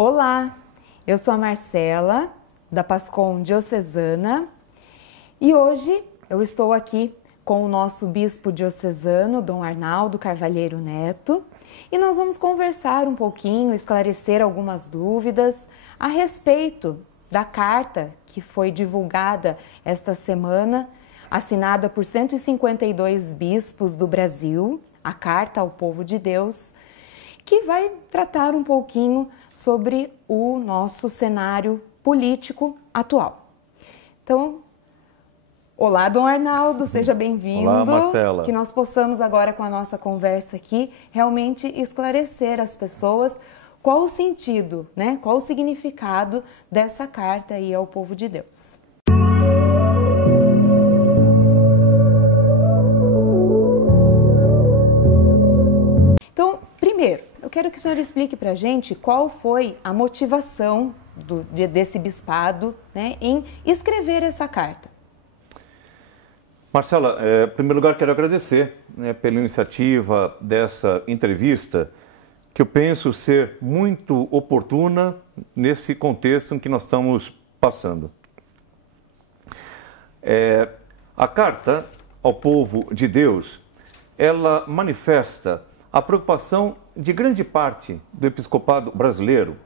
Olá, eu sou a Marcela, da Pascom Diocesana, e hoje eu estou aqui com o nosso bispo diocesano, Dom Arnaldo Carvalheiro Neto, e nós vamos conversar um pouquinho, esclarecer algumas dúvidas a respeito da carta que foi divulgada esta semana, assinada por 152 bispos do Brasil, a Carta ao Povo de Deus, que vai tratar um pouquinho sobre o nosso cenário político atual. Então, olá, Dom Arnaldo, seja bem-vindo. Olá, Marcela. Que nós possamos agora, com a nossa conversa aqui, realmente esclarecer às pessoas qual o sentido, né? Qual o significado dessa carta aí ao povo de Deus. Então, primeiro, eu quero que o senhor explique para a gente qual foi a motivação desse bispado, né, em escrever essa carta. Marcela, em primeiro lugar quero agradecer, né, pela iniciativa dessa entrevista, que eu penso ser muito oportuna nesse contexto em que nós estamos passando. A carta ao povo de Deus, ela manifesta a preocupação de grande parte do episcopado brasileiro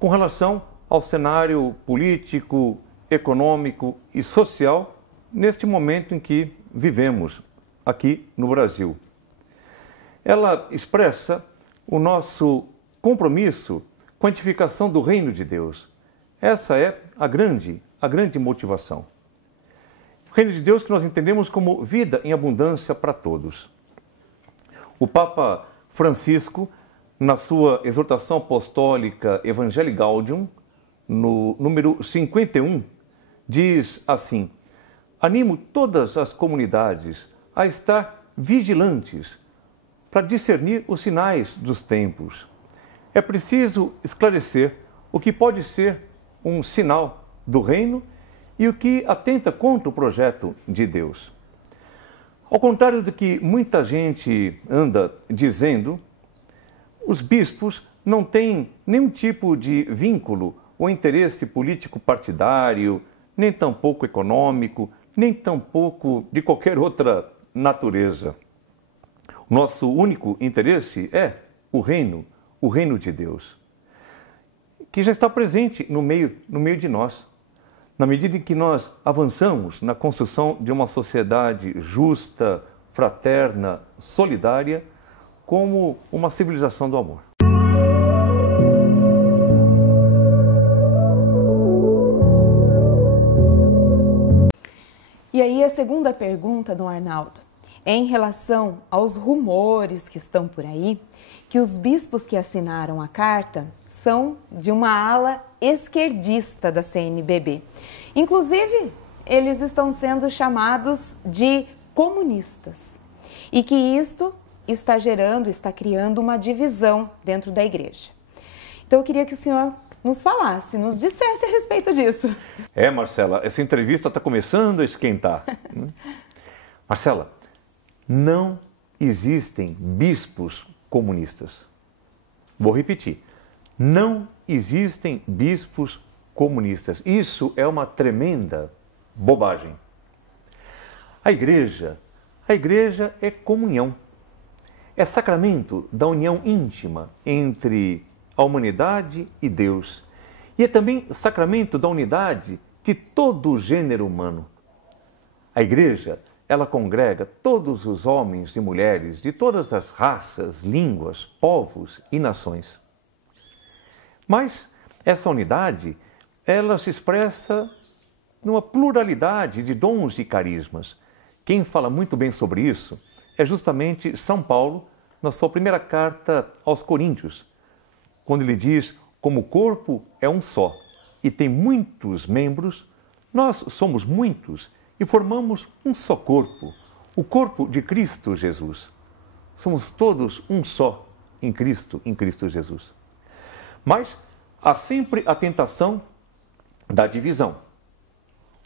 com relação ao cenário político, econômico e social neste momento em que vivemos aqui no Brasil. Ela expressa o nosso compromisso com a edificação do reino de Deus. Essa é a grande motivação. O reino de Deus que nós entendemos como vida em abundância para todos. O Papa Francisco, na sua exortação apostólica Evangelii Gaudium, no número 51, diz assim: animo todas as comunidades a estar vigilantes para discernir os sinais dos tempos. É preciso esclarecer o que pode ser um sinal do reino e o que atenta contra o projeto de Deus. Ao contrário do que muita gente anda dizendo, os bispos não têm nenhum tipo de vínculo ou interesse político partidário, nem tampouco econômico, nem tampouco de qualquer outra natureza. Nosso único interesse é o reino de Deus, que já está presente no meio de nós. Na medida em que nós avançamos na construção de uma sociedade justa, fraterna, solidária, como uma civilização do amor. E aí a segunda pergunta, Dom Arnaldo, é em relação aos rumores que estão por aí, que os bispos que assinaram a carta são de uma ala esquerdista da CNBB. Inclusive, eles estão sendo chamados de comunistas. E que isto está criando uma divisão dentro da igreja. Então eu queria que o senhor nos falasse, nos dissesse a respeito disso. Marcela, essa entrevista está começando a esquentar. Marcela, não existem bispos comunistas. Vou repetir. Não existem bispos comunistas. Isso é uma tremenda bobagem. A igreja é comunhão. É sacramento da união íntima entre a humanidade e Deus. E é também sacramento da unidade de todo o gênero humano. A igreja, ela congrega todos os homens e mulheres de todas as raças, línguas, povos e nações. Mas essa unidade, ela se expressa numa pluralidade de dons e carismas. Quem fala muito bem sobre isso é justamente São Paulo, na sua primeira carta aos Coríntios, quando ele diz: como o corpo é um só e tem muitos membros, nós somos muitos e formamos um só corpo, o corpo de Cristo Jesus. Somos todos um só em Cristo Jesus. Mas há sempre a tentação da divisão.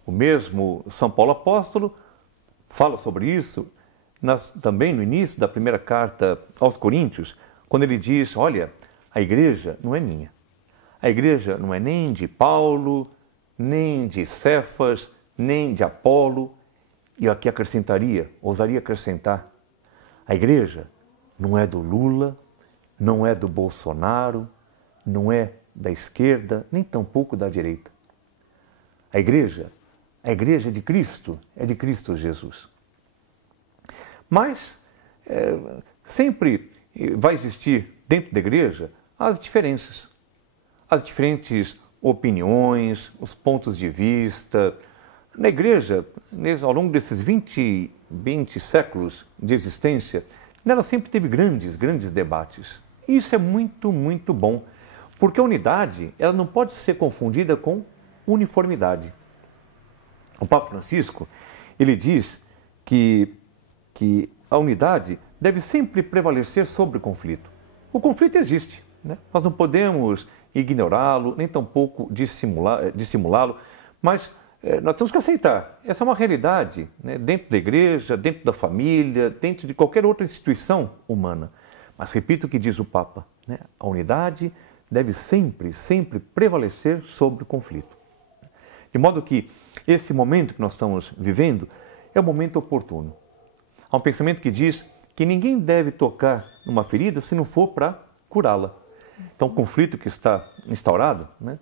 O mesmo São Paulo apóstolo fala sobre isso também no início da primeira carta aos Coríntios, quando ele diz: olha, a igreja não é minha. A igreja não é nem de Paulo, nem de Cefas, nem de Apolo. E aqui acrescentaria, ousaria acrescentar, a igreja não é do Lula, não é do Bolsonaro, não é da esquerda, nem tampouco da direita. A igreja é de Cristo, é de Cristo Jesus. Mas sempre vai existir dentro da igreja as diferenças, as diferentes opiniões, os pontos de vista. Na igreja, ao longo desses 20 séculos de existência, nela sempre teve grandes debates. E isso é muito, muito bom, porque a unidade ela não pode ser confundida com uniformidade. O Papa Francisco, ele diz que a unidade deve sempre prevalecer sobre o conflito. O conflito existe, né? Nós não podemos ignorá-lo, nem tampouco dissimulá-lo, mas nós temos que aceitar. Essa é uma realidade, né? Dentro da igreja, dentro da família, dentro de qualquer outra instituição humana. Mas repito o que diz o Papa, né? A unidade deve sempre prevalecer sobre o conflito. De modo que esse momento que nós estamos vivendo é o momento oportuno. Há um pensamento que diz que ninguém deve tocar numa ferida se não for para curá-la. Então, o conflito que está instaurado, né,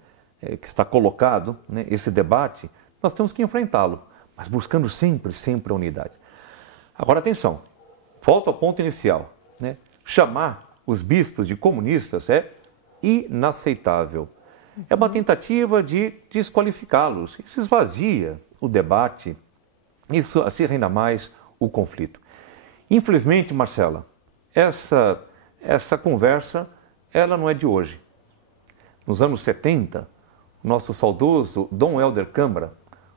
que está colocado, né, esse debate, nós temos que enfrentá-lo, mas buscando sempre a unidade. Agora, atenção, volta ao ponto inicial, né? Chamar os bispos de comunistas é inaceitável. É uma tentativa de desqualificá-los. Isso esvazia o debate, isso acirra ainda mais o conflito. Infelizmente, Marcela, essa conversa, ela não é de hoje. Nos anos 70, nosso saudoso Dom Helder Câmara,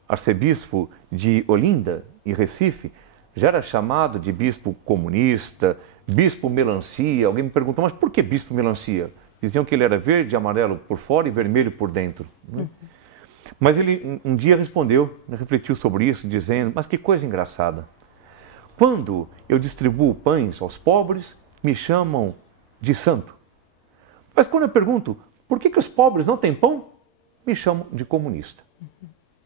arcebispo de Olinda e Recife, já era chamado de bispo comunista, bispo melancia. Alguém me perguntou, mas por que bispo melancia? Diziam que ele era verde e amarelo por fora e vermelho por dentro. Né? Mas ele um dia respondeu, refletiu sobre isso, dizendo, mas que coisa engraçada. Quando eu distribuo pães aos pobres, me chamam de santo. Mas quando eu pergunto, por que os pobres não têm pão? Me chamam de comunista.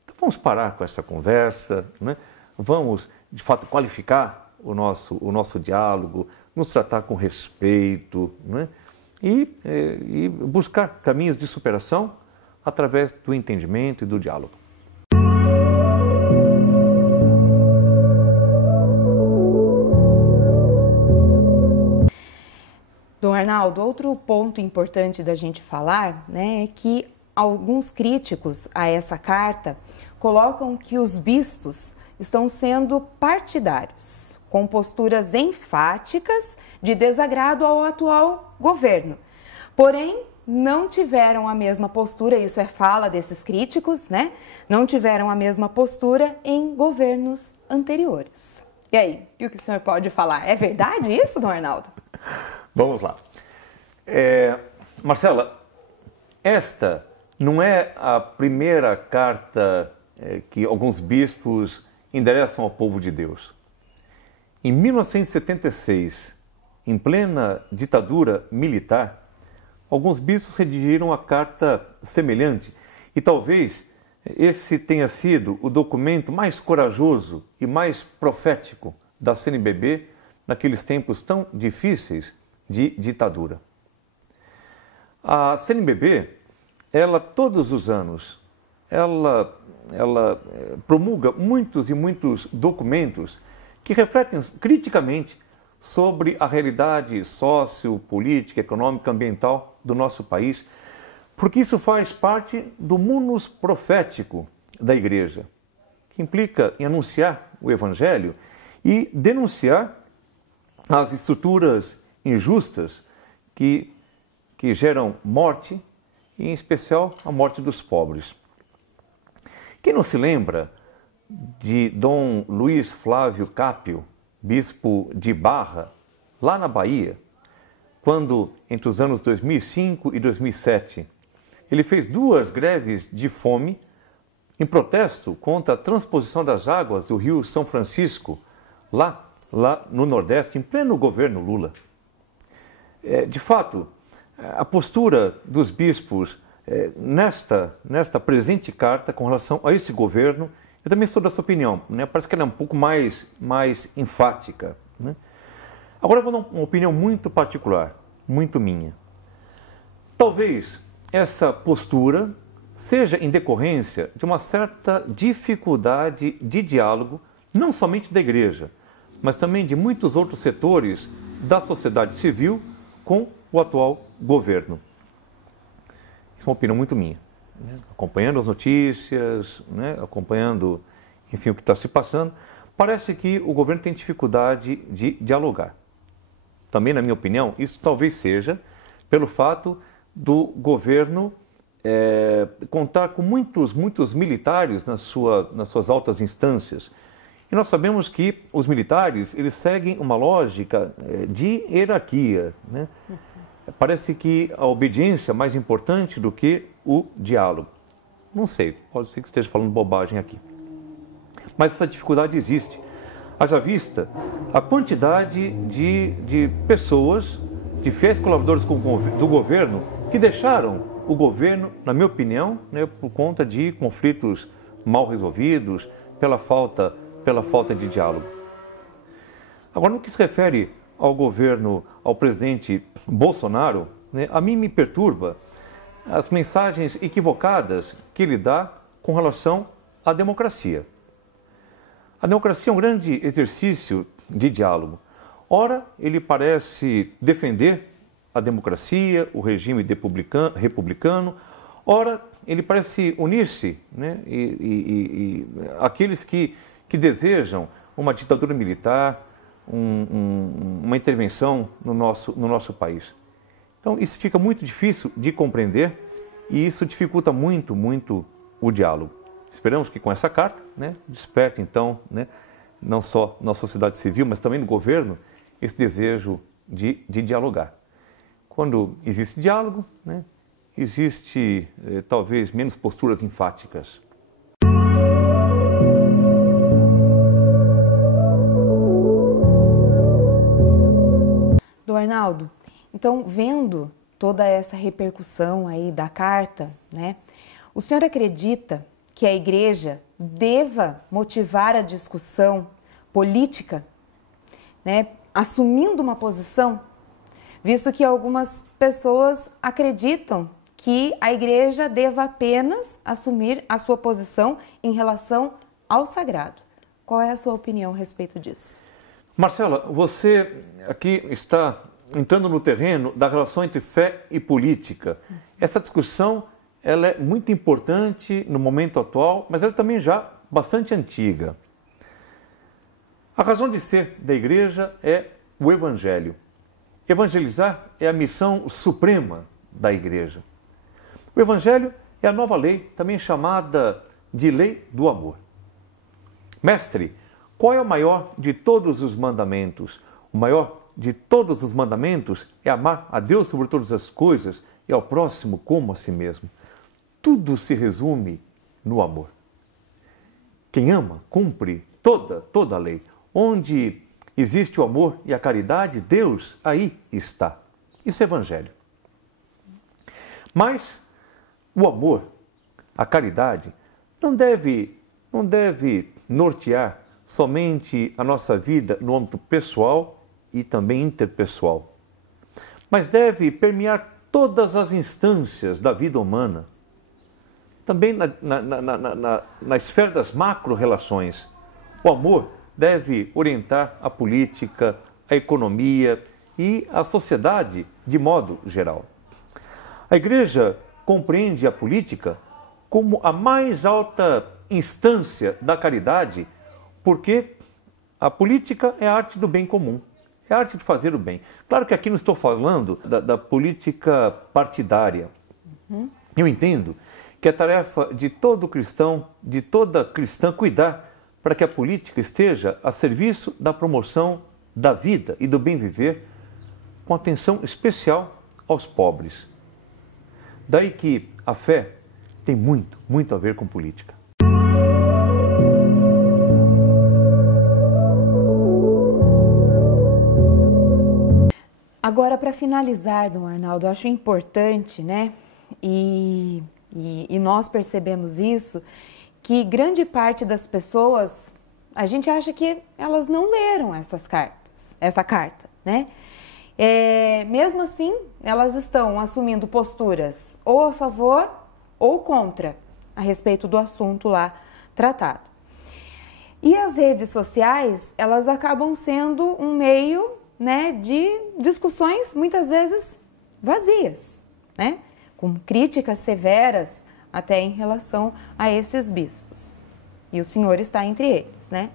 Então vamos parar com essa conversa, né? Vamos, de fato, qualificar o nosso diálogo, nos tratar com respeito, né? E buscar caminhos de superação através do entendimento e do diálogo. Dom Arnaldo, outro ponto importante da gente falar, né, é que alguns críticos a essa carta colocam que os bispos estão sendo partidários, com posturas enfáticas de desagrado ao atual governo. Porém, não tiveram a mesma postura, isso é fala desses críticos, né? Não tiveram a mesma postura em governos anteriores. E aí, o que o senhor pode falar? É verdade isso, Dom Arnaldo? Vamos lá. Marcela, esta não é a primeira carta que alguns bispos endereçam ao povo de Deus. Em 1976, em plena ditadura militar, alguns bispos redigiram a carta semelhante e talvez esse tenha sido o documento mais corajoso e mais profético da CNBB naqueles tempos tão difíceis de ditadura. A CNBB, ela todos os anos, ela promulga muitos e muitos documentos que refletem criticamente sobre a realidade sociopolítica, econômica, ambiental do nosso país, porque isso faz parte do munus profético da Igreja, que implica em anunciar o Evangelho e denunciar as estruturas injustas que geram morte, e em especial a morte dos pobres. Quem não se lembra de Dom Luiz Flávio Cápio, bispo de Barra, lá na Bahia, quando, entre os anos 2005 e 2007, ele fez 2 greves de fome em protesto contra a transposição das águas do rio São Francisco, lá no Nordeste, em pleno governo Lula. De fato, a postura dos bispos nesta presente carta com relação a esse governo, eu também sou dessa opinião, né? Parece que ela é um pouco mais enfática, né? Agora eu vou dar uma opinião muito particular, muito minha. Talvez essa postura seja em decorrência de uma certa dificuldade de diálogo, não somente da igreja, mas também de muitos outros setores da sociedade civil com o atual governo. Isso é uma opinião muito minha, né? Acompanhando as notícias, né? Acompanhando, enfim, o que está se passando, parece que o governo tem dificuldade de dialogar. Também, na minha opinião, isso talvez seja pelo fato do governo contar com muitos militares nas suas altas instâncias. E nós sabemos que os militares, eles seguem uma lógica de hierarquia, né? Parece que a obediência é mais importante do que o diálogo. Não sei, pode ser que esteja falando bobagem aqui. Mas essa dificuldade existe. Haja vista a quantidade de pessoas, de fiéis colaboradores do governo, que deixaram o governo, na minha opinião, né, por conta de conflitos mal resolvidos, pela falta de diálogo. Agora, no que se refere ao governo, ao presidente Bolsonaro, né, a mim me perturba as mensagens equivocadas que ele dá com relação à democracia. A democracia é um grande exercício de diálogo. Ora, ele parece defender a democracia, o regime republicano. Ora, ele parece unir-se, né, aqueles que desejam uma ditadura militar, uma intervenção no nosso país. Então, isso fica muito difícil de compreender e isso dificulta muito o diálogo. Esperamos que com essa carta, né, desperte então, né, não só na sociedade civil, mas também no governo, esse desejo de dialogar. Quando existe diálogo, né, existe talvez menos posturas enfáticas. Dom Arnaldo, então vendo toda essa repercussão aí da carta, né, o senhor acredita que a igreja deva motivar a discussão política, né, assumindo uma posição, visto que algumas pessoas acreditam que a igreja deva apenas assumir a sua posição em relação ao sagrado. Qual é a sua opinião a respeito disso? Marcela, você aqui está entrando no terreno da relação entre fé e política. Essa discussão ela é muito importante no momento atual, mas ela também já bastante antiga. A razão de ser da igreja é o Evangelho. Evangelizar é a missão suprema da igreja. O Evangelho é a nova lei, também chamada de lei do amor. Mestre, qual é o maior de todos os mandamentos? O maior de todos os mandamentos é amar a Deus sobre todas as coisas e ao próximo como a si mesmo. Tudo se resume no amor. Quem ama, cumpre toda a lei. Onde existe o amor e a caridade, Deus aí está. Isso é Evangelho. Mas o amor, a caridade, não deve nortear somente a nossa vida no âmbito pessoal e também interpessoal, mas deve permear todas as instâncias da vida humana, também na esfera das macro-relações. O amor deve orientar a política, a economia e a sociedade de modo geral. A Igreja compreende a política como a mais alta instância da caridade, porque a política é a arte do bem comum, é a arte de fazer o bem. Claro que aqui não estou falando da política partidária. Eu entendo que é tarefa de todo cristão, de toda cristã, cuidar para que a política esteja a serviço da promoção da vida e do bem viver, com atenção especial aos pobres. Daí que a fé tem muito a ver com política. Agora, para finalizar, Dom Arnaldo, eu acho importante, né, e nós percebemos isso, que grande parte das pessoas, a gente acha que elas não leram essa carta, né? Mesmo assim, elas estão assumindo posturas ou a favor ou contra a respeito do assunto lá tratado. E as redes sociais, elas acabam sendo um meio, né, de discussões muitas vezes vazias, né? Com críticas severas até em relação a esses bispos. E o senhor está entre eles, né?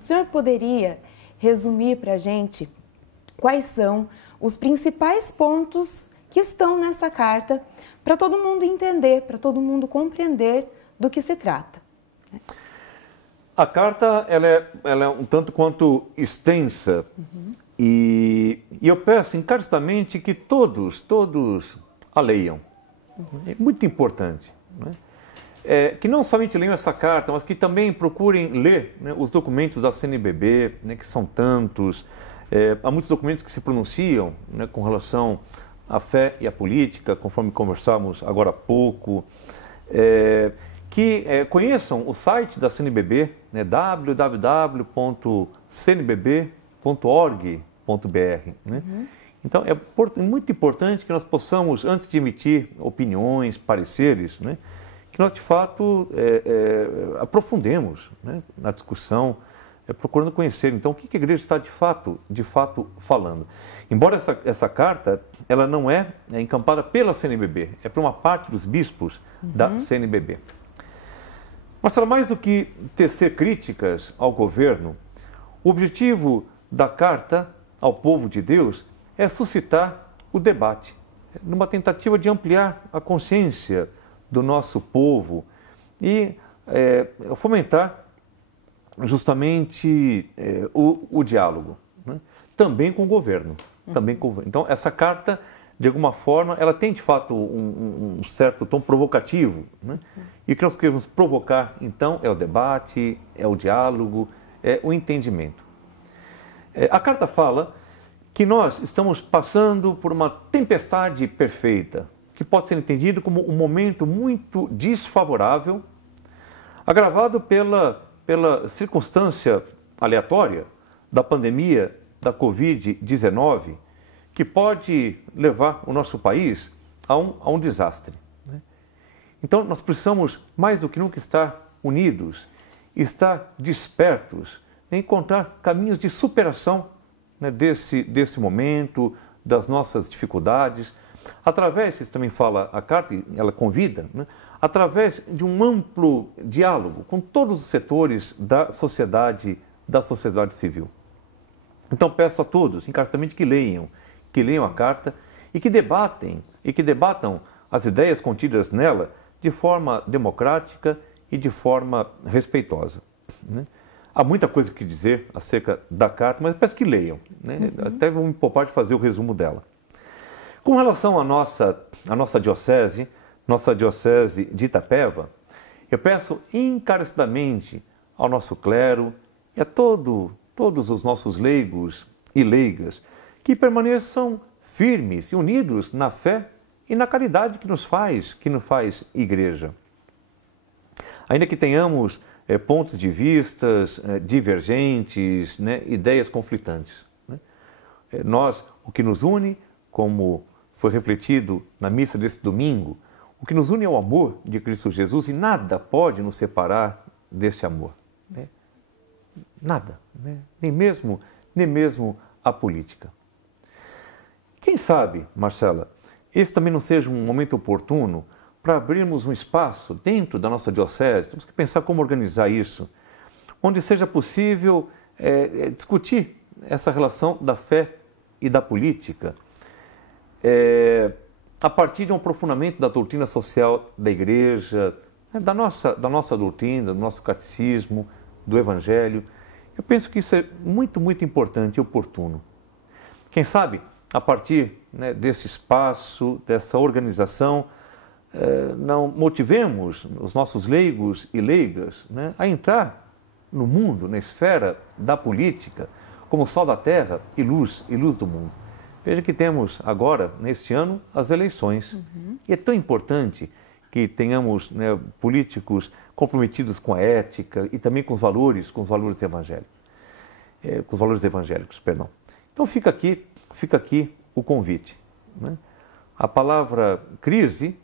O senhor poderia resumir para a gente quais são os principais pontos que estão nessa carta para todo mundo entender, para todo mundo compreender do que se trata? A carta ela é um tanto quanto extensa e eu peço encarecidamente que todos a leiam. É muito importante, né? Que não somente leiam essa carta, mas que também procurem ler, né, os documentos da CNBB, né, que são tantos. Há muitos documentos que se pronunciam, né, com relação à fé e à política, conforme conversamos agora há pouco. Que conheçam o site da CNBB, né, www.cnbb.org.br. Né? Então, é muito importante que nós possamos, antes de emitir opiniões, pareceres, né, que nós, de fato, aprofundemos, né, na discussão, procurando conhecer. Então, o que a igreja está, de fato falando. Embora essa carta ela não é encampada pela CNBB, é para uma parte dos bispos da CNBB. Marcelo, mais do que tecer críticas ao governo, o objetivo da carta ao povo de Deus é suscitar o debate, numa tentativa de ampliar a consciência do nosso povo e fomentar justamente o diálogo, né? Também com o governo. Então, essa carta, de alguma forma, ela tem de fato um certo tom provocativo, né? E o que nós queremos provocar, então, é o debate, é o diálogo, é o entendimento. A carta fala que nós estamos passando por uma tempestade perfeita, que pode ser entendido como um momento muito desfavorável, agravado pela circunstância aleatória da pandemia da Covid-19, que pode levar o nosso país a um desastre, né? Então, nós precisamos, mais do que nunca, estar unidos, estar despertos, encontrar caminhos de superação, né, desse momento, das nossas dificuldades, através, isso também fala a carta, ela convida, né, através de um amplo diálogo com todos os setores da sociedade civil. Então, peço a todos, encarecidamente, que leiam a carta e que debatam as ideias contidas nela de forma democrática e de forma respeitosa, né? Há muita coisa que dizer acerca da carta, mas eu peço que leiam, né? Até vou me poupar de fazer o resumo dela. Com relação à nossa diocese de Itapeva, eu peço encarecidamente ao nosso clero e a todos os nossos leigos e leigas que permaneçam firmes e unidos na fé e na caridade que nos faz igreja. Ainda que tenhamos pontos de vistas divergentes, né, ideias conflitantes, né? O que nos une, como foi refletido na missa desse domingo, o que nos une é o amor de Cristo Jesus e nada pode nos separar desse amor, né? Nada, né? Nem mesmo a política. Quem sabe, Marcela, esse também não seja um momento oportuno para abrirmos um espaço dentro da nossa diocese, temos que pensar como organizar isso, onde seja possível discutir essa relação da fé e da política, a partir de um aprofundamento da doutrina social da Igreja, da nossa doutrina, do nosso catecismo, do Evangelho. Eu penso que isso é muito, muito importante e oportuno. Quem sabe, a partir, né, desse espaço, dessa organização, não motivemos os nossos leigos e leigas, né, a entrar no mundo, na esfera da política, como sol da terra e luz do mundo. Veja que temos agora, neste ano, as eleições. E é tão importante que tenhamos, né, políticos comprometidos com a ética e também com os valores evangélicos. Com os valores evangélicos, perdão. Então fica aqui o convite, né? A palavra crise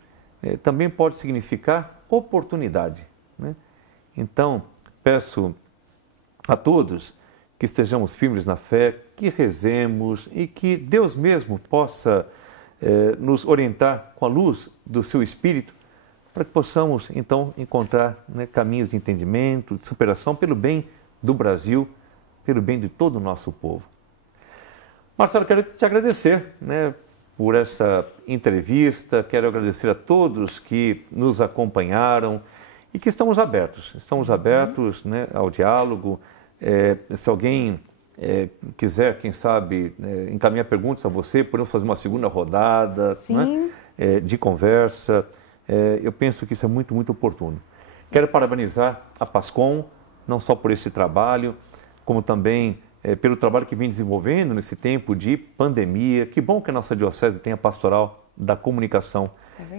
também pode significar oportunidade, né? Então, peço a todos que estejamos firmes na fé, que rezemos e que Deus mesmo possa nos orientar com a luz do seu Espírito, para que possamos, então, encontrar, né, caminhos de entendimento, de superação pelo bem do Brasil, pelo bem de todo o nosso povo. Marcelo, quero te agradecer, né, por essa entrevista, quero agradecer a todos que nos acompanharam e que estamos abertos né, ao diálogo. Se alguém quiser, quem sabe, encaminhar perguntas a você, podemos fazer uma segunda rodada, né, de conversa. Eu penso que isso é muito, muito oportuno. Quero parabenizar a PASCOM, não só por esse trabalho, como também pelo trabalho que vem desenvolvendo nesse tempo de pandemia. Que bom que a nossa diocese tem a pastoral da comunicação,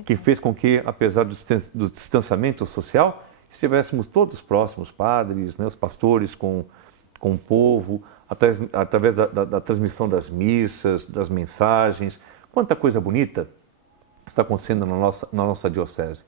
que fez com que, apesar do distanciamento social, estivéssemos todos próximos, padres, né, os pastores com o povo, através da transmissão das missas, das mensagens. Quanta coisa bonita está acontecendo na nossa diocese.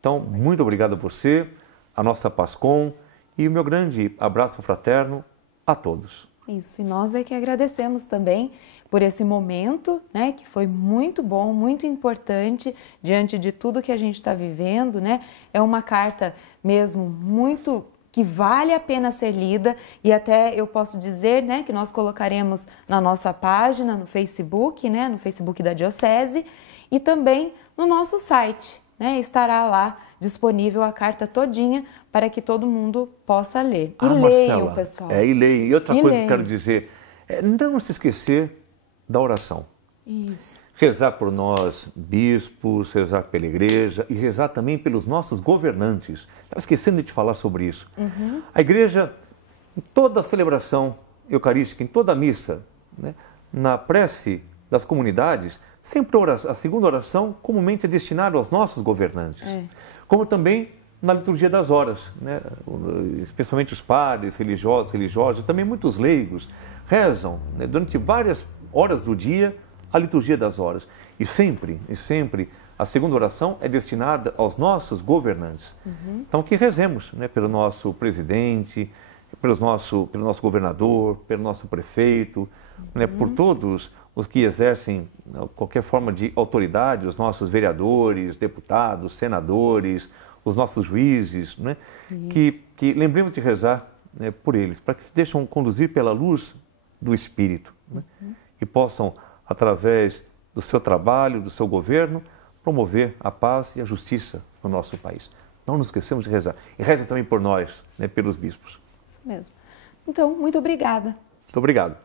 Então, muito obrigado a você, a nossa PASCOM, e o meu grande abraço fraterno a todos. Isso, e nós é que agradecemos também por esse momento, né, que foi muito bom, muito importante diante de tudo que a gente está vivendo, né? É uma carta mesmo muito que vale a pena ser lida, e até eu posso dizer, né, que nós colocaremos na nossa página no Facebook, né, no Facebook da Diocese, e também no nosso site, né, estará lá disponível a carta todinha para que todo mundo possa ler. E leiam, Marcela, pessoal. E leiam. E outra coisa que eu quero dizer, não se esquecer da oração. Isso. Rezar por nós, bispos, rezar pela igreja e rezar também pelos nossos governantes. Estava esquecendo de te falar sobre isso. A igreja, em toda a celebração eucarística, em toda a missa, né, na prece das comunidades, sempre a segunda oração comumente é destinada aos nossos governantes. Como também na liturgia das horas, né, especialmente os padres, religiosos, e também muitos leigos rezam, né, durante várias horas do dia a liturgia das horas. E sempre a segunda oração é destinada aos nossos governantes. Então que rezemos, né, pelo nosso presidente, pelo nosso governador, pelo nosso prefeito, né, por todos os que exercem qualquer forma de autoridade, os nossos vereadores, deputados, senadores, os nossos juízes, né, que lembremos de rezar, né, por eles, para que se deixem conduzir pela luz do Espírito, né, e possam, através do seu trabalho, do seu governo, promover a paz e a justiça no nosso país. Não nos esquecemos de rezar. E rezem também por nós, né, pelos bispos. Isso mesmo. Então, muito obrigada. Muito obrigado.